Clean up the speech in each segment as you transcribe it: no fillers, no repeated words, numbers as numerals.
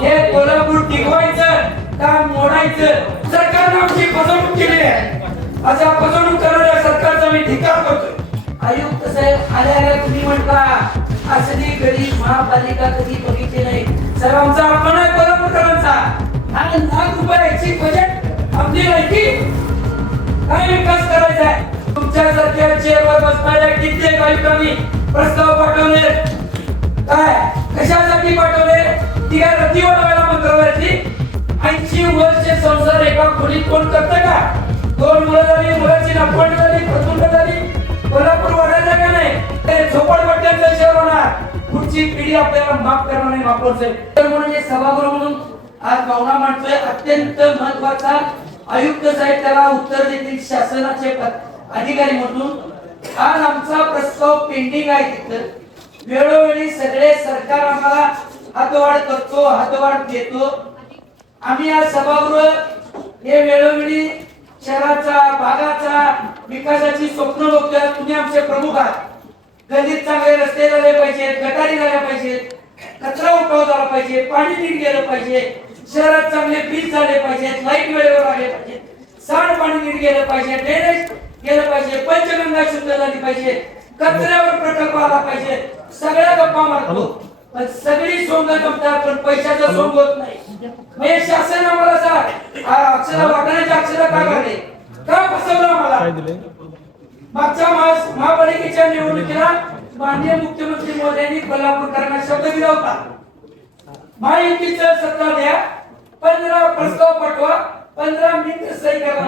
हे कोल्हापूर टिकवायचं का मोडायचं? सरकारने आमची फसवणूक केली आहे. अशा फसवणूक करणाऱ्या सरकारचा मी धिक्कार करतोय. आयुक्त साहेब आल्याला तुम्ही म्हटला असली गरीब महापालिका कधी बघितली नाही. सर्वांचा अपमान आहे कोल्हापूरकरांचा. आणि ₹1,00,000ची बजेट आपली लायकी काय विकास करायचा आहे? तुमच्यासारख्या चेअरवर बसणाऱ्या कित्येक आयुक्तांनी प्रस्ताव पाठवले. काय कशासाठी पाठवले? ती काय रती वाढवायला मंत्रालयातली? 80 वर्ष संसार एका खोलीत कोण करतं का? 2 मुलं झाली, मुलाची नापवण झाली, प्रसून झाली, कोल्हापूर वाढायला का नाही? ते झोपडपट्ट्याचं शहर होणार. पुढची पिढी आपल्याला माफ करणार नाही माफवचे. तर म्हणून हे सभागृह म्हणून आज भावना मांडतोय. अत्यंत महत्वाचा आयुक्त साहेब त्याला उत्तर देतील शासनाचे अधिकारी म्हणून. आज आमचा प्रस्ताव पेंडिंग आहे. तिथं वेळोवेळी सगळे सरकार आम्हाला हातवाढ करतो, हातवाढ देतो. आम्ही आज सभागृह हे वेळोवेळी शहराचा भागाचा विकासाची स्वप्न बघतोय. तुम्ही आमचे प्रमुख आहात. गल्लीत चांगले रस्ते झाले पाहिजेत, गटारी झाल्या पाहिजेत, कचरा उठाव झाला पाहिजे, पाणी नीट गेलं पाहिजे, शहरात चांगले ब्रिज झाले पाहिजेत, लाईट वेळेवर आले पाहिजेत, सांडपाणी नीट गेलं पाहिजे, ड्रेनेज गेलं पाहिजे, पंचगंगा शुद्ध झाली पाहिजे, कचऱ्यावर प्रकल्प आला पाहिजे. सगळ्या गप्पा मारतो पण सगळी सोंग जमतात पण पैशाचा सोंग होत नाही. म्हणजे शासन आम्हाला अक्षर वाटण्याचे अक्षर का काढले? का फसवलं आम्हाला? मागच्या महापालिकेच्या निवडणुकीला माननीय मुख्यमंत्री मोदयांनी कोल्हापूरकरांना शब्द दिला होता, महायुतीचं सत्ता द्या, 15 प्रस्ताव पाठवा, 15 मिनिटं सही करा.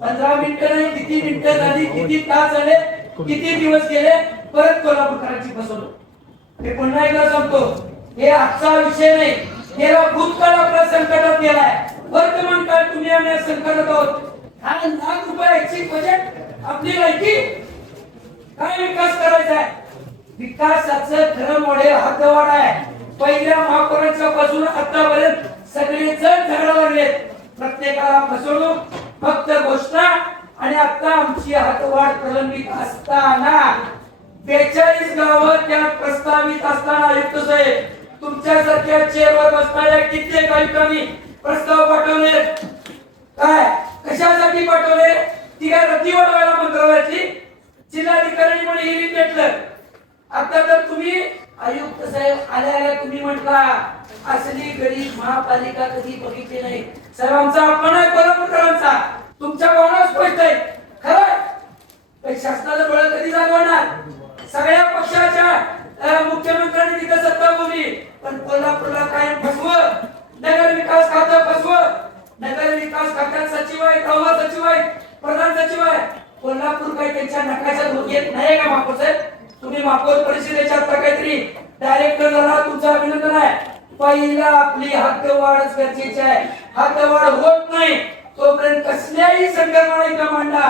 15 मिनिटं नाही, किती मिनिटं झाली, किती तास झाले, किती दिवस गेले, परत कोल्हापूरकरांची फसवणूक. मी पुन्हा एकदा सांगतो, हे आजचा विषय नाही. गेला भूतकाळ आपला संकटात गेलाय, वर्तमान काळ तुम्ही आम्ही संकटात आहोत. आणि ₹1,00,000ची बजेट आपली लायकी काय विकास करायचा आहे? विकासाचं खरं मॉडेल हातवाढ आहे. पहिल्या महापौरांच्या पासून आतापर्यंत सगळे जण झगडा लागलेत. प्रत्येकाला फसवणूक, फक्त घोषणा. आणि आता आमची हातवाढ प्रलंबित असताना 42 गावं त्यात प्रस्तावित असताना आयुक्त साहेब तुमच्यासारख्या चेअरवर बसणाऱ्या कित्येक आयुक्तांनी प्रस्ताव पाठवले. काय कशासाठी पाठवले? ती काय रती वाढवायला मंत्रालयातली? जिल्हाधिकारी म्हणून हिरीत घेतलं. आता जर तुम्ही आयुक्त साहेब आल्याला तुम्ही म्हटला असली गरीब महापालिका कधी बघितली नाही. सर्वांचा अपमान आहे कोल्हापूरकरांचा. तुमच्या भावना स्पष्ट आहेत. खरं शासनाचं बळ कधी जागवणार? सगळ्या पक्षाच्या मुख्यमंत्र्यांनी तिथं सत्ता बोलली पण कोल्हापूरला कायम फसवं. नगर विकास खातं फसवं. नगर विकास खात्यात सचिव आहे, कवा सचिव आहे, प्रधान सचिव आहे. कोल्हापूर काही त्यांच्या नकाशात येत नाही का? महापौर साहेब तुम्ही महापौर परिषदेच्या आता काहीतरी डायरेक्टर झाला, तुमचं अभिनंदन आहे. पहिला आपली हातवाढच गरजेची आहे. हातवाढ होत नाही तोपर्यंत कसल्याही संकल्पना मांडा,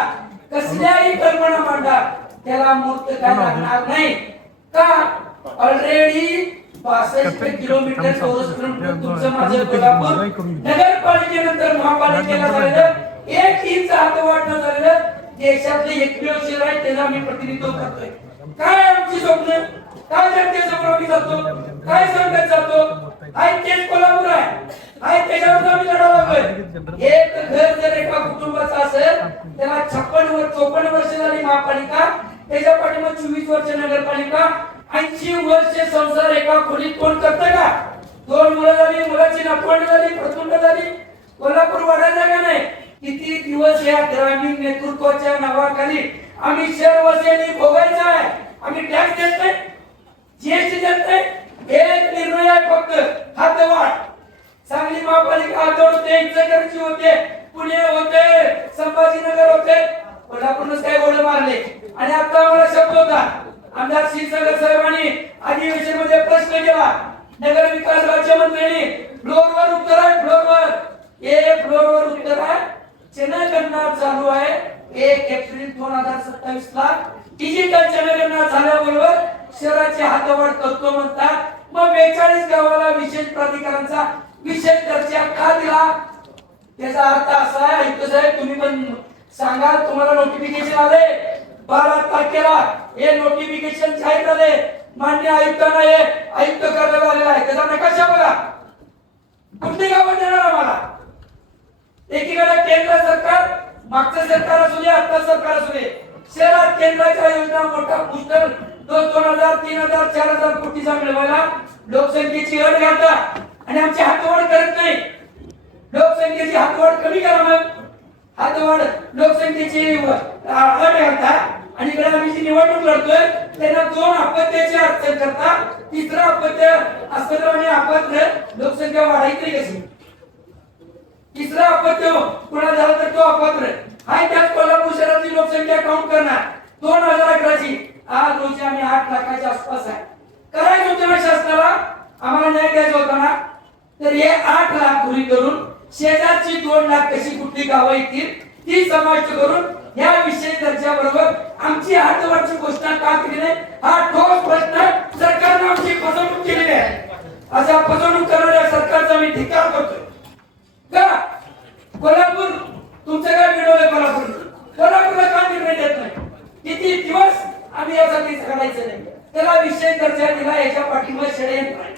कसल्याही कल्पना मांडा, त्याला मूर्त काय लागणार नाही. का ऑलरेडी 62 किलोमीटर चौरस तुमचं माझं कोल्हापूर नगरपालिकेनंतर महापालिकेला झालेलं 1 इंच हातवाढ न झालेलं देशातले 21 शहर आहे. त्याला आम्ही प्रतिनिधित्व करतोय. काय आमची स्वप्न, काय जनतेसमोर आम्ही जातो, काय सांगत जातो? आहे तेच कोल्हापूर आहे. आहे त्याच्यावर आम्ही लढा लागलोय. एक घर जर एका कुटुंबाचं असेल त्याला 54 वर्ष झाली महापालिका, त्याच्या पाठीमागे 24 वर्ष नगरपालिका, 80 वर्ष संसार एका खोलीत कोण करतं का? 2 मुलं झाली, मुलाची नापवण झाली, प्रसून झाली, कोल्हापूर वाढायला का नाही? किती दिवस या ग्रामीण नेतृत्वाच्या नावाखाली आम्ही शहरवासियांनी भोगायचं आहे? आम्ही टॅक्स देत नाही, जीएसटी देत नाही. एक निर्णय आहे फक्त हातवाढ. सांगली महापालिका हातवाढ होते, इचलकरंजी होते, पुणे होते, संभाजीनगर होते, कोल्हापूरनंच काय गोड मारले. आणि आता आम्हाला शब्द होता आमदार क्षीरसागर साहेबांनी अधिवेशनामध्ये प्रश्न केला, नगर विकास राज्यमंत्र्यांनी फ्लोअरवर उत्तर आहे, फ्लोअरवर उत्तर आहे. जनगणना चालू आहे 1 एप्रिल 2027 ला. डिजिटल जनगणना झाल्याबरोबर शहराची हातवाढ करतो म्हणतात. मग 42 गावाला विशेष प्राधिकरणाचा विशेष दर्जा का दिला? त्याचा अर्थ असा आहे आयुक्त साहेब तुम्ही पण सांगा, तुम्हाला नोटिफिकेशन आले 12 तारखेला, हे नोटिफिकेशन जाहीर झाले. मान्य आयुक्तांना हे आयुक्त करण्यात आलेला आहे. त्याचा नकाशा बघा. कुठली गावं देणार आम्हाला? एकीकडे केंद्र सरकार, मागचं सरकार असू दे, आता सरकार असू दे, शहरात केंद्राच्या योजना मोठा पुष्कर 2000, 3000, 4000 कोटीचा मिळवायला लोकसंख्येची अट घालता आणि आमची हातवाढ करत नाही. लोकसंख्येची हातवाढ कमी करा, मग हातवाढ लोकसंख्येची अट घालता आणि इकडे आम्ही जी निवडणूक लढतोय त्यांना 2 अपत्याची अडचण करता. तिसरा अपत्य असतं आणि अपात्र लोकसंख्या वाढायची कशी? तिसरा अपत्य कुणा झाला तर तो अपात्र आहे. त्याच कोल्हापूर शहरातली लोकसंख्या काउंट करणार 2011 ची आज रोजी आम्ही 8 लाखाच्या आसपास आहे. करायचं होतं ना शासनाला, आम्हाला न्याय द्यायचा होता ना, तर हे 8 लाख पुरी करून शेजारची 2 लाख कशी कुठली गावं येतील ती समाविष्ट करून या विषय दर्जा बरोबर आमची हातवरची घोषणा का केली नाही हा ठोस प्रश्न सरकारने आमची फसवणूक केलेली आहे. अशा फसवणूक करणाऱ्या सरकारचा मी धिक्कार करतोय. का कोल्हापूर तुमचं काय मिळवलं? कोल्हापूरला का निर्णय देत नाही? किती दिवस आम्ही यासाठी करायचं नाही, त्याला विषय दर्जा दिला, याच्या पाठीमागे षडयंत्र आहे.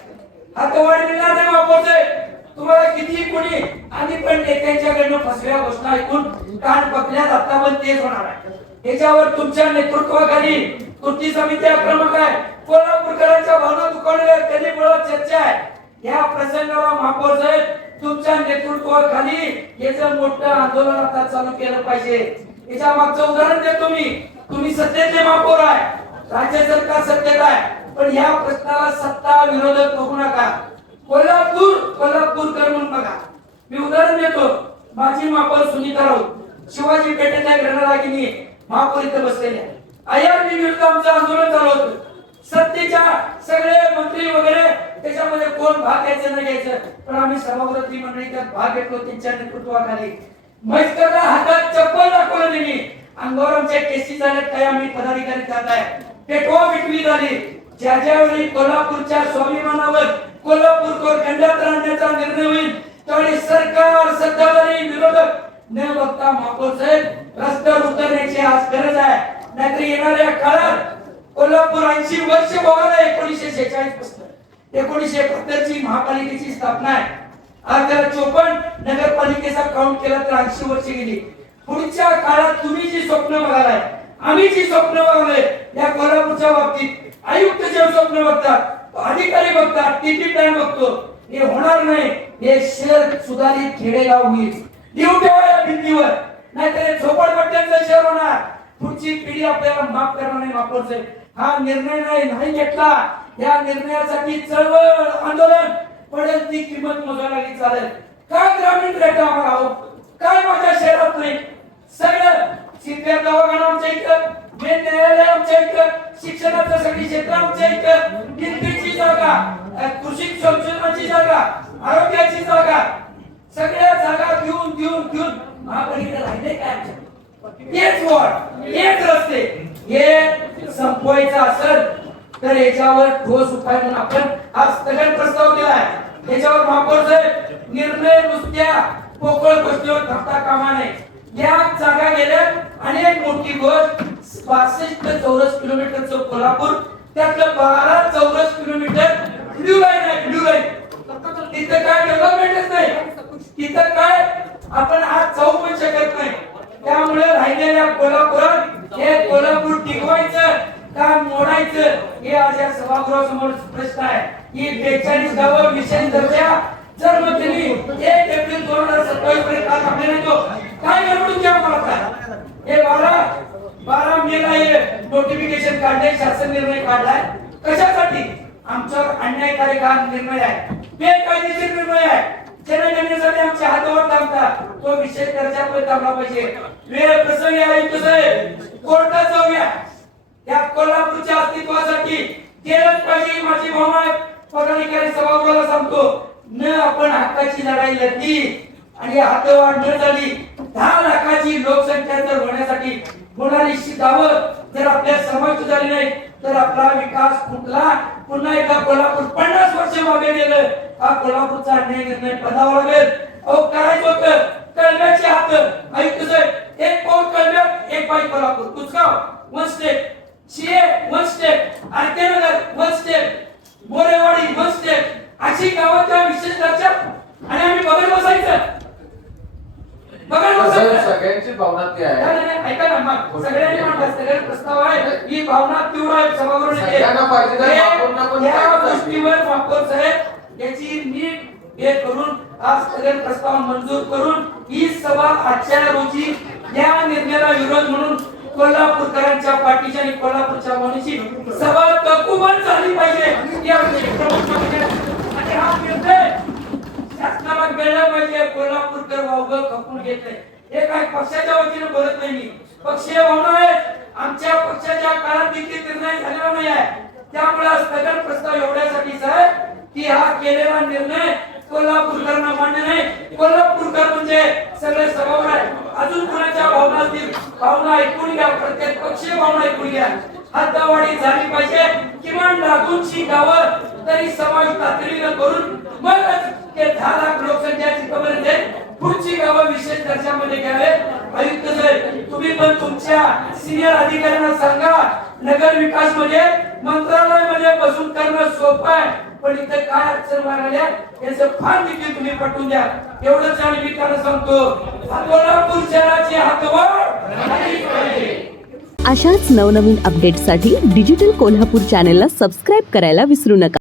हातवाढ मिळणार नाही वापरतोय. तुम्हाला किती कोणी आम्ही पण नेत्यांच्याकडनं फसव्या घोषणा ऐकून कान पकल्यात, आता पण तेच होणार आहे. याच्यावर तुमच्या नेतृत्वाखाली कृती समिती आक्रमक आहे. कोल्हापूरकरांच्या भावना दुखावलेल्या त्यांनी बोलत चर्चा आहे. या प्रसंगाला महापौर साहेब तुमच्या नेतृत्वाखाली याचं मोठं आंदोलन आता चालू केलं पाहिजे. याच्या मागचं उदाहरण देतो मी. तुम्ही सत्तेतले महापौर आहे, राज्य सरकार सत्तेत आहे, पण या प्रश्नाला सत्ता विरोधक बघू नका. कोल्हापूरकर म्हणून बघा. मी उदाहरण देतो. माझी महापौर सुनीता राऊत शिवाजी पेठेच्या घराण्यालागिनी महापौर इथे बसलेले आहे. आयआरबी विरुद्ध आमचं आंदोलन चालू होतं. सत्तेच्या सगळे मंत्री वगैरे त्याच्यामध्ये कोण भाग घ्यायचं नाही घ्यायचं, पण आम्ही सभागृहातली मंडळी त्यात भाग घेतलो त्यांच्या नेतृत्वाखाली. मस्करला हातात चप्पल दाखवलं त्यांनी. अंगावर आमच्या केसी झाल्यात, काय आम्ही पदाधिकारी त्यात आहे. पेटवा पिटवी झाली. ज्या ज्यावेळी कोल्हापूरच्या स्वाभिमानावर कोल्हापूरकर खंडात राहण्याचा निर्णय होईल त्यावेळी सरकार, सत्ताधारी, विरोधक न बघता महापौर साहेब रस्त्यावर उतरण्याची आज गरज आहे. नाहीतर येणाऱ्या काळात कोल्हापूर 80 वर्ष भोगायला 1946 पासून 1972 ची महापालिकेची स्थापना आहे. आज त्याला 54 नगरपालिकेचा काउंट केला तर 80 वर्ष गेली. पुढच्या काळात तुम्ही जी स्वप्न बघालाय, आम्ही जी स्वप्न बघालोय या कोल्हापूरच्या बाबतीत, आयुक्त जे स्वप्न बघतात, अधिकारी बघतात, टीपी प्लॅन बघतो, हे होणार नाही. हे शहर सुधारित खेडेगाव होईल. लिहून ठेवा या भिंतीवर, नाहीतर झोपडपट्ट्यांचं शहर होणार. पुढची पिढी आपल्याला माफ करणार नाही. महापौर साहेब हा निर्णय नाही घेतला, या निर्णयासाठी चळवळ आंदोलन पडेल ती किंमत मोजायला लागली चालेल. काय ग्रामीण रेटा आम्हाला हवं, काय माझ्या शहरात नाही. सगळं सिद्ध्या दवाखाना आमच्या इथं, मेन न्यायालय आमच्या इथं, शिक्षणाचं सगळी क्षेत्र आमच्या इथं, निधीची जागा, कृषी संशोधनाची जागा, आरोग्याची जागा, सगळ्या जागा घेऊन महापालिकेला राहिले काय आमच्या? हेच वॉर्ड, हेच रस्ते, हे संपवायचं असेल तर याच्यावर ठोस उपाय म्हणून आपण आज स्थगन प्रस्ताव दिला आहे. याच्यावर महापौर साहेब निर्णय नुसत्या पोकळ गोष्टीवर थांबता कामा नये. या जागा गेल्या अनेक मोठी गोष्ट 65 चौरस किलोमीटरचं कोल्हापूर, त्यातलं 12 चौरस किलोमीटर ब्ल्यू लाईन आहे. ब्ल्यू लाईन तिथं काय डेव्हलपमेंटच नाही, तिथं काय आपण आज जाऊ पण शकत नाही. त्यामुळे राहिलेल्या कोल्हापुरात हे कोल्हापूर टिकवायचं का मोडायचं हे आज या सभागृहासमोर प्रश्न आहे. ही 42 गावं विशेष दर्जा जर मग त्यांनी 1 एप्रिल 2027 पर्यंत थांबले नाही तो काय गडबडून घ्या मला काय? हे 12 मेला हे नोटिफिकेशन काढले, शासन निर्णय काढलाय कशासाठी? आमच्यावर अन्यायकारक हा निर्णय आहे, बेकायदेशीर निर्णय आहे. जनगणनेसाठी आमचे हातावर थांबतात, तो विषय दर्जावर थांबला पाहिजे. वेळ प्रसंगी आयुक्त साहेब कोर्टात जाऊया, या कोल्हापूरच्या अस्तित्वासाठी केलंच पाहिजे. माझी भावना आहे, पदाधिकारी सभागृहाला सांगतो, न आपण हक्काची लढाई लढली आणि हातवाढ न झाली 10 लाखाची लोकसंख्या जर होण्यासाठी होणारी गावं जर आपल्या समाविष्ट झाली नाही तर आपला विकास फुटला. पुन्हा एकदा कोल्हापूर 50 वर्ष मागे गेलं. हा कोल्हापूरचा अन्याय निर्णय पदावर लागेल. अहो करायचं होतं कळव्याचे हात आयुक्त साहेब, एक पाऊल कळव्यात, एक पाय Kolhapur, Kuchgaon 1 step, Shiye 1 step, RK Nagar 1 step, Morewadi 1 step, अशी गावाच्या विशेष दर्जा सगळ्यांची भावना ती आहे. नाही, नाही, ऐका ना मग सगळ्यांनी म्हणतात सगळे प्रस्ताव आहे ही भावना तीव्र आहे सभागृहाने सगळ्यांना पाहिजे तर महापौरांना पण या पाहिजे. गोष्टीवर महापौर साहेब याची नीट हे करून आज स्थगन प्रस्ताव मंजूर करून ही सभा आजच्या रोजी या निर्णयाला विरोध म्हणून कोल्हापूरकरांच्या पाठीची आणि कोल्हापूरच्या भावनेची सभा तकूबन झाली पाहिजे या प्रमुख मागण्या आणि हा निर्णय शासनाला कळलं पाहिजे. कोल्हापूरकर वावग खपून घेत नाही. हे काय पक्षाच्या वतीने बोलत नाही मी, पक्षीय भावना आहेत. आमच्या पक्षाच्या काळात देखील निर्णय झालेला नाही आहे. त्यामुळे स्थगन प्रस्ताव एवढ्यासाठीच आहे की हा केलेला निर्णय कोल्हापूरकरांना मान्य नाही. कोल्हापूरकर म्हणजे सगळे सभावर आहे. अजून कुणाच्या भावना असतील भावना ऐकून घ्या, प्रत्येक पक्षीय भावना ऐकून घ्या. हद्दवाढी झाली पाहिजे, किमान लागूनची गावं तरी समावेश तातडीनं करून मगच ते 10 लाख लोकसंख्याची खबर येते. पुढची गावं विशेष दर्जामध्ये घ्यावे. आयुक्त साहेब तुम्ही पण तुमच्या सिनियर अधिकाऱ्यांना सांगा नगर विकास मध्ये मंत्रालयामध्ये बसून करणं सोपं आहे, पण इथे काय अडचण वाढल्या याचं फार देखील तुम्ही पटवून द्या. एवढंच आणि मी त्यांना सांगतो कोल्हापूर शहराची हातवाढ झाली पाहिजे. अशाच नवनवीन अपडेट्ससाठी डिजिटल कोल्हापूर चॅनेलला सबस्क्राईब करायला विसरू नका.